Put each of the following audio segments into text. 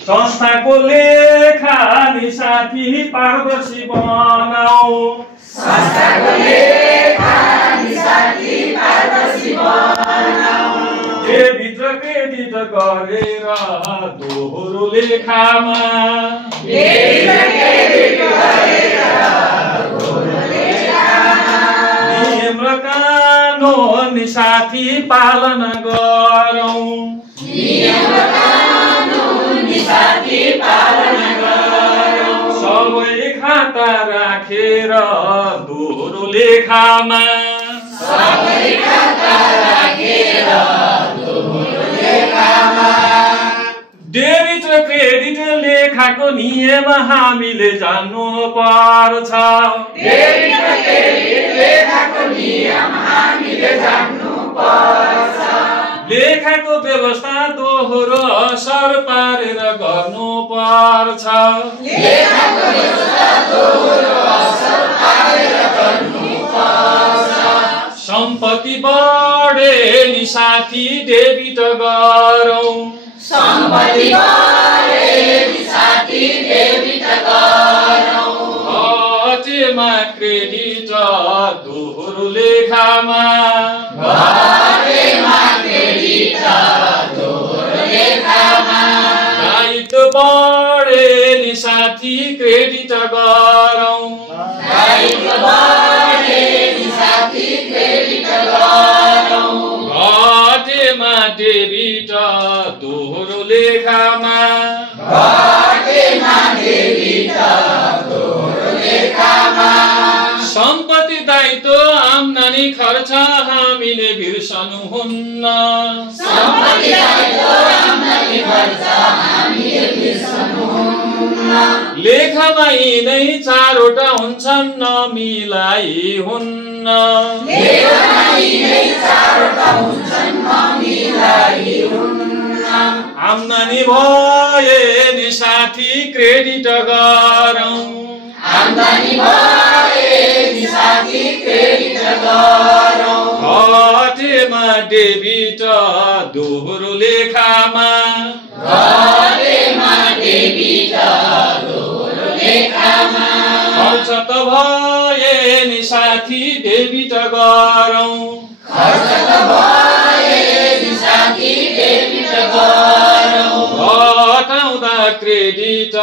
संस्थाको लेखा नि साथी पारदर्शी बनाऊ संस्थाको लेखा नि साथी पारदर्शी बनाऊ भित्र क्रेडिट गरेर दोहोरो लेखामा नियम र कानुन साथी पालना गरौँ सबै खाता राखेर दोहोरो लेखामा डेबिट र क्रेडिट लेखाको नियम हामीले जान्नु पर्छ लेखाको व्यवस्था दोहोरो असर पारेर गर्नु पर्छ सम्पत्ति बढे नि साथी डेबिट गरौँ घटेमा क्रेडिट दोहोरो लेखामा दायित्व बढे नि साथी क्रेडिट गरौँ घटेमा डेबिट दोहोरो लेखामा सम्पत्ति दायित्व आम्दानी खर्च हामीले बिर्सनुहुन्न लेखामा यिनै चारवटा हुन्छन् नमिलाई हुन्न आम्दानी भए नि साथी क्रेडिट गरौँ घटेमा डेबिट दोहोरो लेखामा खर्च त भए नि साथी डेबिट गरौँ घटाउँदा क्रेडिट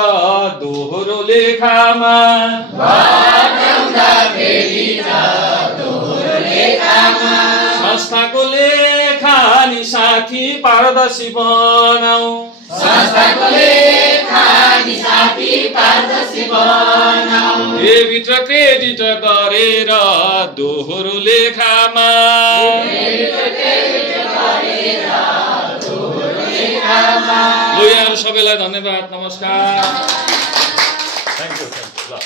दोहोरो लेखामा संस्थाको लेखा नि साथी पारदर्शी बनाऊ डेबिट र क्रेडिट गरेर दोहोरो लेखामा सबैलाई धन्यवाद नमस्कार। Thank you.